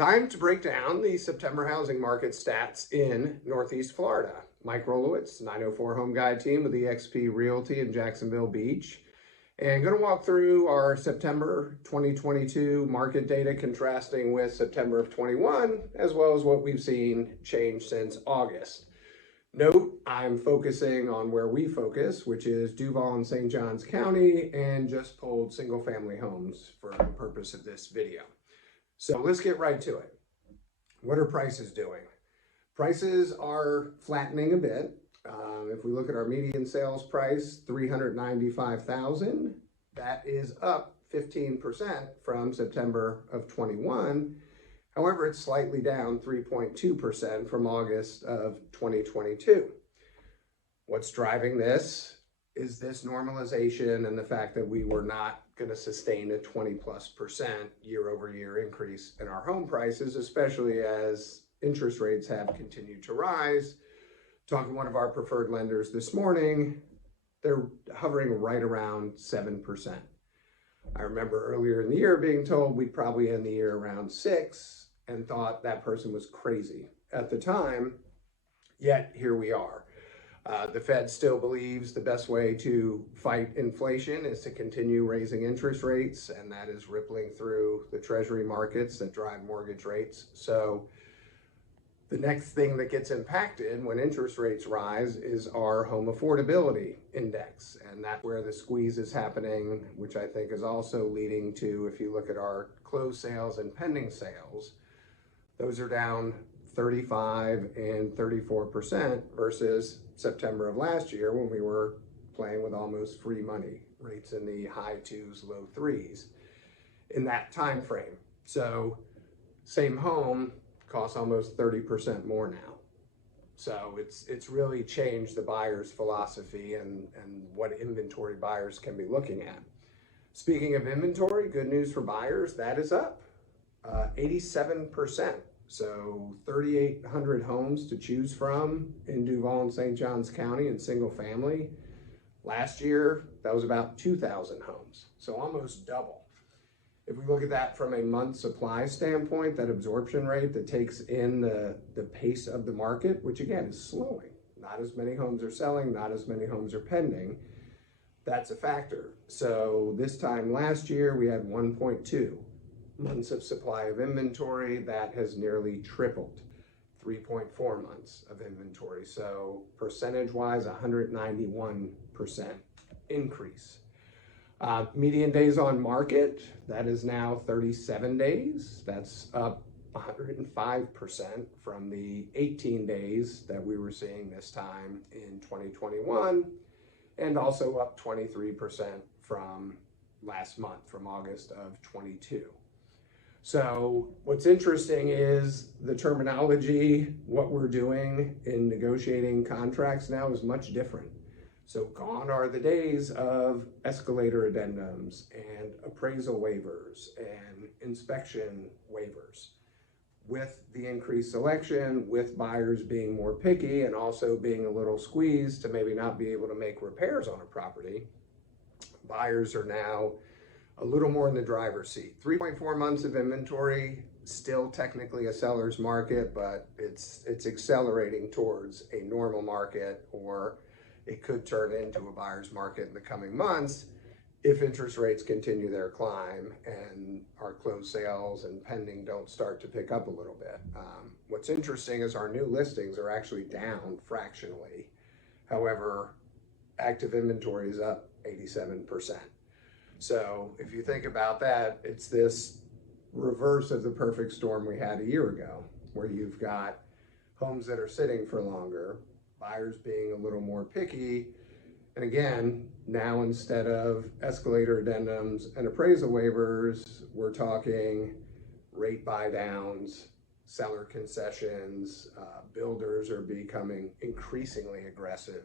Time to break down the September housing market stats in Northeast Florida. Mike Rolowitz, 904 Home Guide team with eXp Realty in Jacksonville Beach. And going to walk through our September 2022 market data contrasting with September of 21, as well as what we've seen change since August. Note, I'm focusing on where we focus, which is Duval and St. Johns County, and just pulled single family homes for the purpose of this video. So let's get right to it. What are prices doing? Prices are flattening a bit. If we look at our median sales price, $395,000, that is up 15% from September of 21. However, it's slightly down 3.2% from August of 2022. What's driving this is this normalization and the fact that we were not going to sustain a 20+% year-over-year increase in our home prices, especially as interest rates have continued to rise. Talking to one of our preferred lenders this morning, they're hovering right around 7%. I remember earlier in the year being told we'd probably end the year around 6% and thought that person was crazy at the time, yet here we are. The Fed still believes the best way to fight inflation is to continue raising interest rates, and that is rippling through the treasury markets that drive mortgage rates. So the next thing that gets impacted when interest rates rise is our home affordability index, and that's where the squeeze is happening, which I think is also leading to, if you look at our closed sales and pending sales, those are down 35 and 34% versus September of last year when we were playing with almost free money, rates in the high 2s, low 3s in that time frame. So same home costs almost 30% more now. So it's really changed the buyer's philosophy and what inventory buyers can be looking at. Speaking of inventory, good news for buyers, that is up 87%. So 3,800 homes to choose from in Duval and St. Johns County in single family. Last year, that was about 2,000 homes, so almost double. If we look at that from a month supply standpoint, that absorption rate that takes in the pace of the market, which again is slowing. Not as many homes are selling, not as many homes are pending. That's a factor. So this time last year, we had 1.2 months of supply of inventory. That has nearly tripled, 3.4 months of inventory. So percentage-wise, 191% increase. Median days on market, that is now 37 days. That's up 105% from the 18 days that we were seeing this time in 2021, and also up 23% from last month, from August of 22. So what's interesting is the terminology, what we're doing in negotiating contracts now is much different. So gone are the days of escalator addendums and appraisal waivers and inspection waivers. With the increased selection, with buyers being more picky and also being a little squeezed to maybe not be able to make repairs on a property, buyers are now a little more in the driver's seat. 3.4 months of inventory, still technically a seller's market, but it's accelerating towards a normal market, or it could turn into a buyer's market in the coming months if interest rates continue their climb and our closed sales and pending don't start to pick up a little bit. What's interesting is our new listings are actually down fractionally. However, active inventory is up 87%. So if you think about that, it's this reverse of the perfect storm we had a year ago, where you've got homes that are sitting for longer, buyers being a little more picky. And again, now instead of escalator addendums and appraisal waivers, we're talking rate buy downs, seller concessions. Builders are becoming increasingly aggressive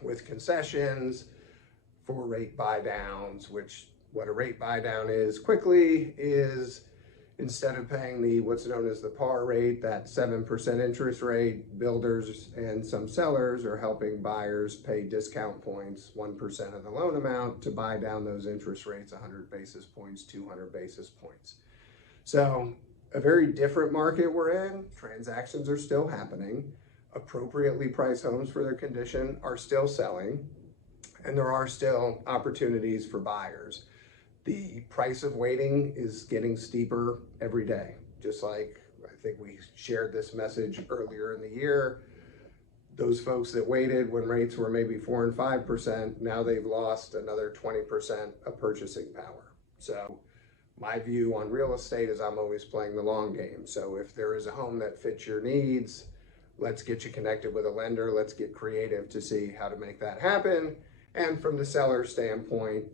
with concessions for rate buy downs, which what a rate buy down is quickly is instead of paying the what's known as the par rate, that 7% interest rate, builders and some sellers are helping buyers pay discount points, 1% of the loan amount, to buy down those interest rates 100 basis points, 200 basis points. So a very different market we're in. Transactions are still happening. Appropriately priced homes for their condition are still selling, and there are still opportunities for buyers. The price of waiting is getting steeper every day. Just like I think we shared this message earlier in the year, those folks that waited when rates were maybe 4 and 5%, now they've lost another 20% of purchasing power. So my view on real estate is I'm always playing the long game. So if there is a home that fits your needs, let's get you connected with a lender. Let's get creative to see how to make that happen. And from the seller standpoint,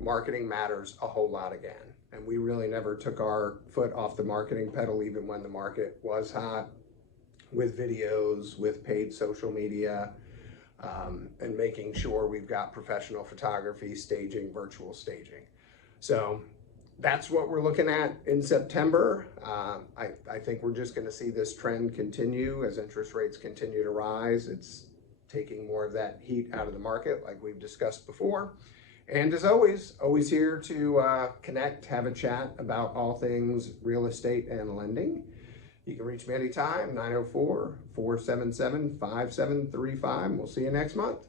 marketing matters a whole lot again. And we really never took our foot off the marketing pedal, even when the market was hot, with videos, with paid social media, and making sure we've got professional photography, staging, virtual staging. So that's what we're looking at in September. I think we're just going to see this trend continue as interest rates continue to rise. It's taking more of that heat out of the market, like we've discussed before. And as always here to connect, have a chat about all things real estate and lending. You can reach me anytime, 904-477-5735. We'll see you next month.